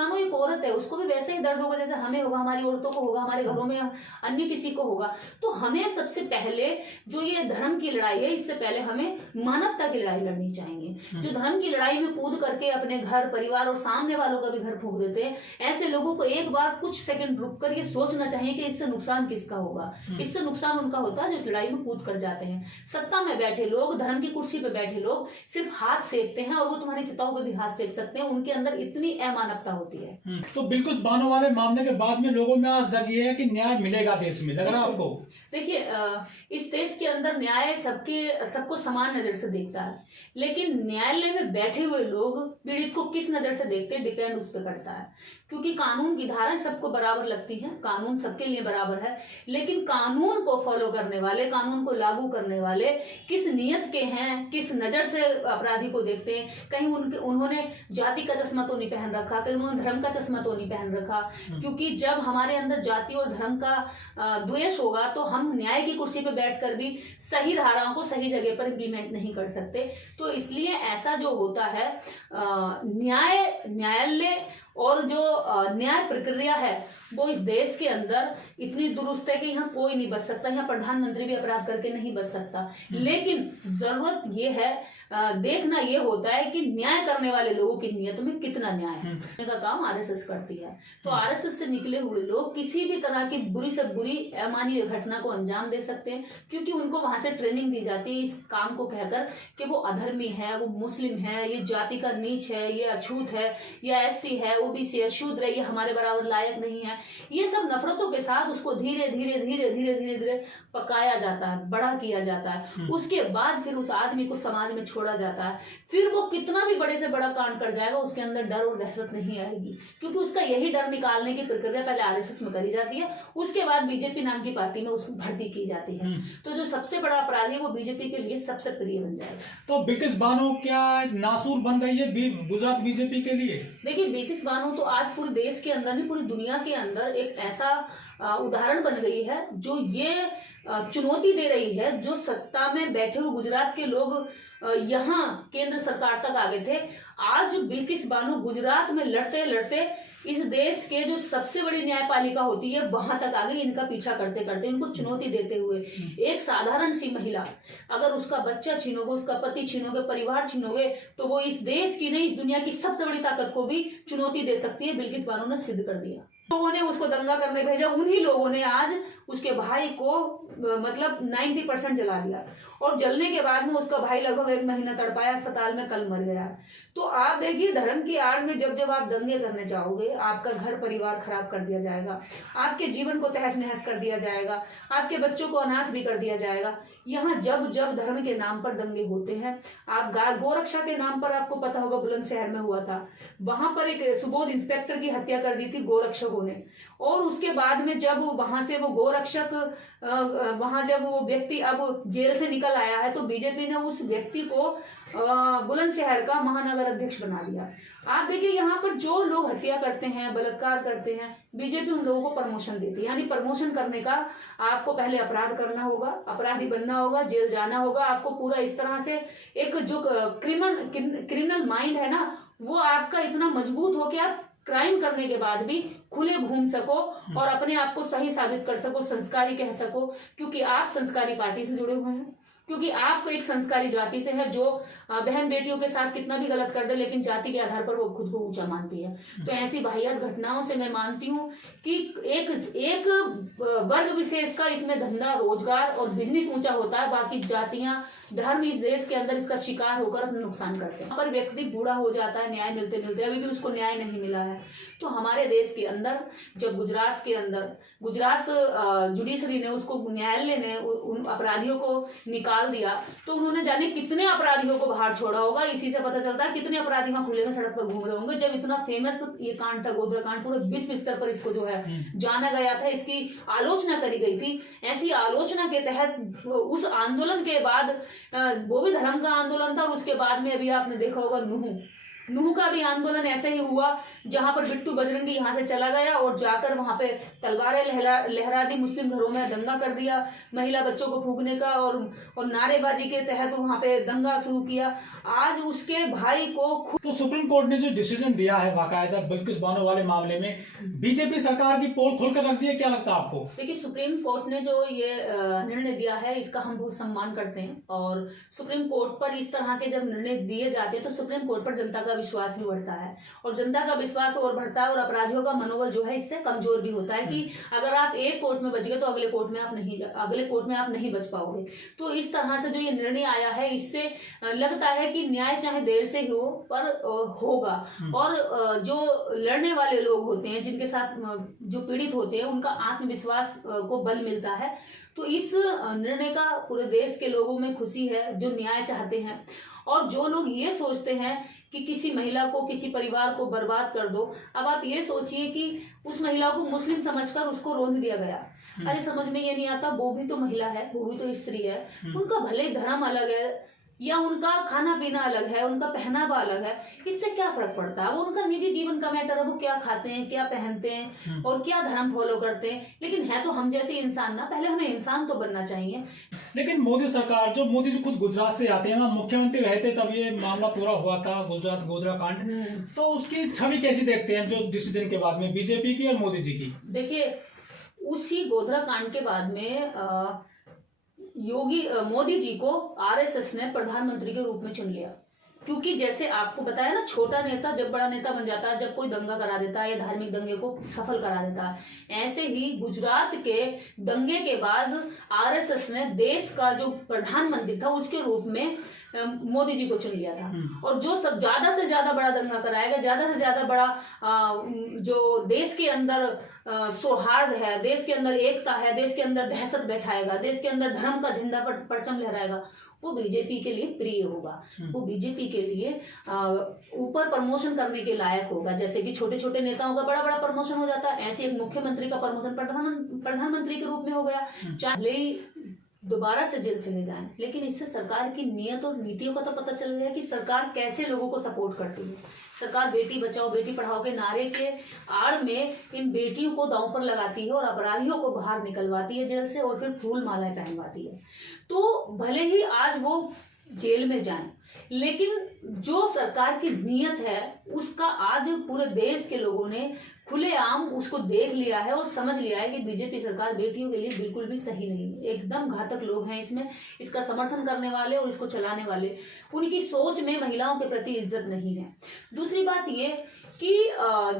मानो एक औरत है, उसको भी वैसे ही दर्द होगा जैसे हमें होगा, हमारी औरतों को होगा, हमारे घरों में अन्य किसी को होगा। तो हमें सबसे पहले जो ये धर्म की लड़ाई है, इससे पहले हमें मानवता की लड़ाई लड़नी चाहिए। जो धर्म की लड़ाई में कूद करके अपने घर परिवार और सामने वालों का भी घर फूंक देते हैं, ऐसे लोगों को एक बार कुछ सेकंड रुक कर ये सोचना चाहिए कि इससे नुकसान किसका होगा। इससे नुकसान उनका होता है जो इस लड़ाई में कूद कर जाते हैं। सत्ता में बैठे लोग, धर्म की कुर्सी पे बैठे लोग सिर्फ हाथ सेकते हैं, और वो तुम्हारी चिताओं पे भी हाथ सेक सकते हैं। उनके अंदर इतनी अमानवता होती है। तो बिल्कुल बानो वाले मामले के बाद में लोगों में आज जगी है कि न्याय मिलेगा देश में, लग रहा है आपको? देखिए, इस देश के अंदर न्याय सबको समान नजर से देखता है, लेकिन न्यायालय में बैठे हुए लोग पीड़ित को किस नजर से देखते हैं डिपेंड उस पर करता है। क्योंकि कानून की धाराएं सबको बराबर लगती हैं, कानून सबके लिए बराबर है, लेकिन कानून को फॉलो करने वाले, कानून को लागू करने वाले किस नियत के हैं, किस नजर से अपराधी को देखते हैं। कहीं उन्होंने जाति का चश्मा तो नहीं पहन रखा, कहीं उन्होंने धर्म का चश्मा तो नहीं पहन रखा। क्योंकि जब हमारे अंदर जाति और धर्म का द्वेष होगा तो हम न्याय की कुर्सी पर बैठकर भी सही धाराओं को सही जगह पर इम्प्लीमेंट नहीं कर सकते। तो इसलिए ऐसा जो होता है, न्यायालय और जो न्याय प्रक्रिया है वो इस देश के अंदर इतनी दुरुस्त है कि यहाँ कोई नहीं बच सकता, यहाँ प्रधानमंत्री भी अपराध करके नहीं बच सकता। लेकिन जरूरत ये है, देखना ये होता है कि न्याय करने वाले लोगों की नीयत में कितना न्याय है। का काम आरएसएस करती है। तो आरएसएस से निकले हुए लोग किसी भी तरह की बुरी से बुरी अमानवीय घटना को अंजाम दे सकते हैं, क्योंकि उनको वहां से ट्रेनिंग दी जाती है इस काम को कहकर कि वो अधर्मी है, वो मुस्लिम है, ये जाति का नीच है, ये अछूत है, या एससी है, ओबीसी है, शूद्र है, ये हमारे बराबर लायक नहीं है। ये सब नफरतों के साथ उसको धीरे धीरे धीरे धीरे धीरे धीरे पकाया जाता है, बड़ा किया जाता है। उसके बाद फिर उस आदमी को समाज में छोड़ा जाता है। फिर वो कितना भी बड़े से बड़ा कांड कर जाएगा, उसके अंदर डर और दहशत नहीं आएगी, क्योंकि उसका यही डर निकालने की प्रक्रिया पहले आरएसएस में करी जाती है, उसके बाद बीजेपी नाम की पार्टी में उसको भर्ती की जाती है। तो जो सबसे बड़ा अपराधी है वो बीजेपी के लिए सबसे प्रिय बन जाएगा। तो बिल्किस बानो क्या नासूर बन गई है गुजरात बीजेपी के लिए? देखिए, बिल्किस बानो तो आज पूरे देश के अंदर नहीं, पूरी दुनिया के अंदर एक ऐसा उदाहरण बन गई है जो ये चुनौती दे रही है। जो सत्ता में बैठे हुए गुजरात के लोग यहाँ केंद्र सरकार तक आ गए थे, आज बिल्किस बानो गुजरात में लड़ते लड़ते इस देश के जो सबसे बड़ी न्यायपालिका होती है वहां तक आ गई, इनका पीछा करते करते, इनको चुनौती देते हुए। एक साधारण सी महिला, अगर उसका बच्चा छीनोगे, उसका पति छीनोगे, परिवार छीनोगे, तो वो इस देश की नहीं, इस दुनिया की सबसे बड़ी ताकत को भी चुनौती दे सकती है। बिल्किस बानो ने सिद्ध कर दिया। लोगों ने उसको दंगा करने भेजा, उन्हीं लोगों ने आज उसके भाई को मतलब 90% जला दिया, और जलने के बाद में उसका भाई लगभग 1 महीना तड़पाया अस्पताल में, कल मर गया। तो आप देखिए, धर्म की आड़ में जब आप दंगे करने जाओगे, आपका घर परिवार खराब कर दिया जाएगा, आपके जीवन को तहस नहस कर दिया जाएगा, आपके बच्चों को अनाथ भी कर दिया जाएगा। यहाँ जब जब धर्म के नाम पर दंगे होते हैं, आप गोरक्षा के नाम पर, आपको पता होगा बुलंदशहर में हुआ था, वहां पर एक सुबोध इंस्पेक्टर की हत्या कर दी थी गोरक्षकों ने। और उसके बाद में जब वहां से वो गोरक्षक, वहां जब वो व्यक्ति अब जेल से निकल आया है, तो बीजेपी ने उस व्यक्ति को बुलंदशहर का महानगर अध्यक्ष बना दिया। आप देखिए, यहाँ पर जो लोग हत्या करते हैं, बलात्कार करते हैं, बीजेपी उन लोगों को प्रमोशन देती है। यानी प्रमोशन करने का आपको पहले अपराध करना होगा, अपराधी बनना होगा, जेल जाना होगा, आपको पूरा इस तरह से एक जो क्रिमिनल माइंड है ना, वो आपका इतना मजबूत हो कि आप क्राइम करने के बाद भी खुले घूम सको और अपने आप को सही साबित कर सको, संस्कारी कह सको, क्योंकि आप संस्कारी पार्टी से जुड़े हुए हैं, क्योंकि आप एक संस्कारी जाति से है जो बहन बेटियों के साथ कितना भी गलत कर दे, लेकिन जाति के आधार पर वो खुद को ऊंचा मानती है। तो ऐसी वाहियात घटनाओं से मैं मानती हूँ कि एक वर्ग विशेष का इसमें धंधा, रोजगार और बिजनेस ऊंचा होता है, बाकी जातियां, धर्म इस देश के अंदर इसका शिकार होकर अपना नुकसान करते हैं। पर व्यक्ति बूढ़ा हो जाता है न्याय मिलते मिलते, अभी भी उसको न्याय नहीं मिला है। तो हमारे देश के अंदर जब गुजरात के अंदर जुडिशरी ने उसको, न्यायालय ने उन अपराधियों को निकाल दिया, तो उन्होंने जाने कितने अपराधियों को बाहर छोड़ा होगा। इसी से पता चलता है कितने अपराधी वहां खुले में सड़क पर घूम रहे होंगे। जब इतना फेमस ये कांड था, गोधरा कांड, पूरे विश्व स्तर पर इसको जो है जाना गया था, इसकी आलोचना करी गई थी। ऐसी आलोचना के तहत उस आंदोलन के बाद, वो भी धर्म का आंदोलन था, और उसके बाद में अभी आपने देखा होगा नूह का भी आंदोलन ऐसे ही हुआ, जहां पर बिट्टू बजरंगी यहाँ से चला गया और जाकर वहां पे तलवारें लहरा दी, मुस्लिम घरों में दंगा कर दिया, महिला बच्चों को फूंकने का और नारेबाजी के तहत वहां पे दंगा शुरू किया। आज उसके भाई को तो सुप्रीम कोर्ट ने जो डिसीजन दिया है बाकायदा बिल्किस बानो वाले मामले में, बीजेपी सरकार की पोल खोल कर रख दी है, क्या लगता है आपको? देखिए, सुप्रीम कोर्ट ने जो ये निर्णय दिया है इसका हम बहुत सम्मान करते हैं, और सुप्रीम कोर्ट पर इस तरह के जब निर्णय दिए जाते हैं तो सुप्रीम कोर्ट पर जनता का विश्वास भी बढ़ता है, और जनता का विश्वास और बढ़ता है और अपराधियों का मनोबल जो है इससे कमजोर भी होता है कि अगर आप एक कोर्ट में बच गए तो अगले कोर्ट में आप नहीं बच पाओगे। तो इस तरह से जो ये निर्णय आया है इससे लगता है कि न्याय चाहे देर से ही हो पर होगा, और जो लड़ने वाले लोग होते हैं, जिनके साथ जो पीड़ित होते हैं, उनका आत्मविश्वास को बल मिलता है। तो इस निर्णय का पूरे देश के लोगों में खुशी है जो न्याय चाहते हैं, और जो लोग ये सोचते हैं कि किसी महिला को, किसी परिवार को बर्बाद कर दो। अब आप ये सोचिए कि उस महिला को मुस्लिम समझकर उसको रोक दिया गया। अरे समझ में ये नहीं आता, वो भी तो महिला है, वो भी तो स्त्री है, उनका भले ही धर्म अलग है या उनका खाना पीना अलग है, उनका पहनावा अलग है, इससे क्या फर्क पड़ता है? वो उनका निजी जीवन का मैटर है, वो क्या खाते हैं, क्या पहनते हैं और क्या धर्म फॉलो करते हैं, लेकिन है तो हम जैसे इंसान ना। पहले हमें इंसान तो बनना चाहिए। लेकिन मोदी सरकार, जो मोदी जी खुद गुजरात से आते हैं, वहाँ मुख्यमंत्री रहे थे तब ये मामला पूरा हुआ था, गुजरात गोधरा कांड, तो उसकी छवि कैसी देखते हैं जो डिसीजन के बाद में, बीजेपी की और मोदी जी की? देखिए, उसी गोधरा कांड के बाद में मोदी जी को आरएसएस ने प्रधानमंत्री के रूप में चुन लिया, क्योंकि जैसे आपको बताया ना, छोटा नेता जब बड़ा नेता बन जाता है, जब कोई दंगा करा देता है या धार्मिक दंगे को सफल करा देता है, ऐसे ही गुजरात के दंगे के बाद आरएसएस ने देश का जो प्रधानमंत्री था उसके रूप में मोदी जी को चुन लिया था। और जो सब ज्यादा से ज्यादा बड़ा दंगा कराएगा, ज्यादा से ज्यादा बड़ा जो देश के अंदर सौहार्द है, देश के अंदर एकता है, देश के अंदर दहशत बैठाएगा, देश के अंदर धर्म का झंडा पर परचम लहराएगा, वो बीजेपी के लिए प्रिय होगा, वो बीजेपी के लिए ऊपर प्रमोशन करने के लायक होगा। जैसे कि छोटे छोटे नेताओं का बड़ा बड़ा प्रमोशन हो जाता है, ऐसे एक मुख्यमंत्री का प्रमोशन प्रधानमंत्री के रूप में हो गया, चाहे दोबारा से जेल चले जाएं। लेकिन इससे सरकार की नीयत और नीतियों का तो पता चल गया कि सरकार कैसे लोगों को सपोर्ट करती है। सरकार बेटी बचाओ बेटी पढ़ाओ के नारे के आड़ में इन बेटियों को दांव पर लगाती है और अपराधियों को बाहर निकलवाती है जेल से, और फिर फूल मालाएं पहनवाती है। तो भले ही आज वो जेल में जाएं, लेकिन जो सरकार की नीयत है उसका आज पूरे देश के लोगों ने खुलेआम उसको देख लिया है और समझ लिया है कि बीजेपी सरकार बेटियों के लिए बिल्कुल भी सही नहीं है। एकदम घातक लोग हैं इसमें, इसका समर्थन करने वाले और इसको चलाने वाले, उनकी सोच में महिलाओं के प्रति इज्जत नहीं है। दूसरी बात ये कि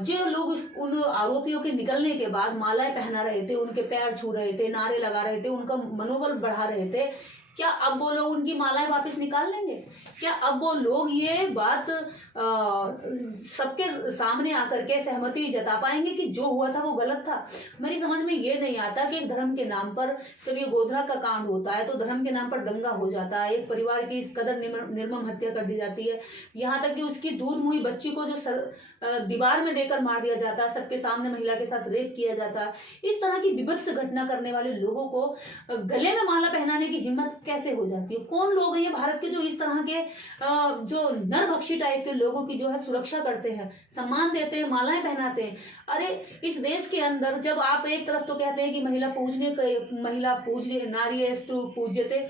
जो लोग उन आरोपियों के निकलने के बाद मालाएं पहना रहे थे, उनके पैर छू रहे थे, नारे लगा रहे थे, उनका मनोबल बढ़ा रहे थे, क्या अब वो लोग उनकी मालाएं वापस निकाल लेंगे? क्या अब वो लोग ये बात सबके सामने आकर के सहमति जता पाएंगे कि जो हुआ था वो गलत था? मेरी समझ में ये नहीं आता कि एक धर्म के नाम पर, जब ये गोधरा का कांड होता है तो धर्म के नाम पर दंगा हो जाता है, एक परिवार की इस कदर निर्मम हत्या कर दी जाती है, यहाँ तक कि उसकी दूध मुही बच्ची को जो दीवार में देकर मार दिया जाता है, सबके सामने महिला के साथ रेप किया जाता है। इस तरह की विभत्स घटना करने वाले लोगों को गले में माला पहनाने की हिम्मत कैसे हो जाती है? कौन लोग हैं ये भारत के जो इस तरह के जो नरभक्षी टाइप के लोगों की जो है सुरक्षा करते हैं, सम्मान देते हैं, मालाएं पहनाते हैं? अरे इस देश के अंदर जब आप एक तरफ तो कहते हैं कि महिला पूजनीय नारी स्तु पूज्यते,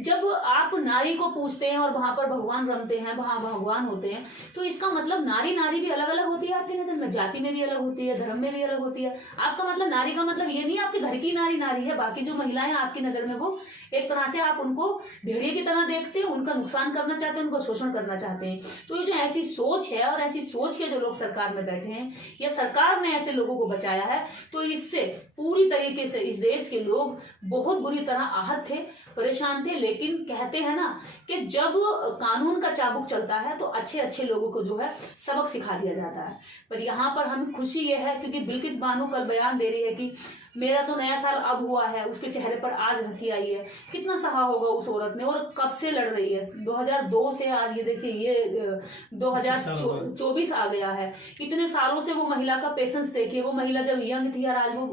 जब आप नारी को पूजते हैं और वहां पर भगवान रमते हैं, वहां भगवान होते हैं, तो इसका मतलब नारी भी अलग अलग होती है आपकी नजर में, जाति में भी अलग होती है, धर्म में भी अलग होती है। आपका मतलब नारी का मतलब ये नहीं आपके घर की नारी है, बाकी जो महिलाएं आपकी नजर में वो एक तरह से आप उनको भेड़िए की तरह देखते हैं, उनका नुकसान करना चाहते हैं, उनको शोषण करना चाहते हैं। तो ये जो ऐसी सोच है और ऐसी सोच के जो लोग सरकार में बैठे हैं या सरकार ने ऐसे लोगों को बचाया है, तो इससे पूरी तरीके से इस देश के लोग बहुत बुरी तरह आहत थे, परेशान थे। लेकिन कहते हैं ना कि जब कानून का चाबुक चलता है तो अच्छे अच्छे लोगों को जो है सबक सिखा दिया जाता है। पर यहाँ पर हमें खुशी ये है क्योंकि बिल्किस बानो कल बयान दे रही है कि मेरा तो नया साल अब हुआ है, उसके चेहरे पर आज हंसी आई है। कितना सहा होगा उस औरत ने, और कब से लड़ रही है, 2002 से आज ये देखिए ये 2024 आ गया है। इतने सालों से वो महिला का पेशेंस देखिए, वो महिला जब यंग थी और आज वो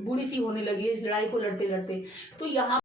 बूढ़ी सी होने लगी है इस लड़ाई को लड़ते लड़ते। तो यहाँ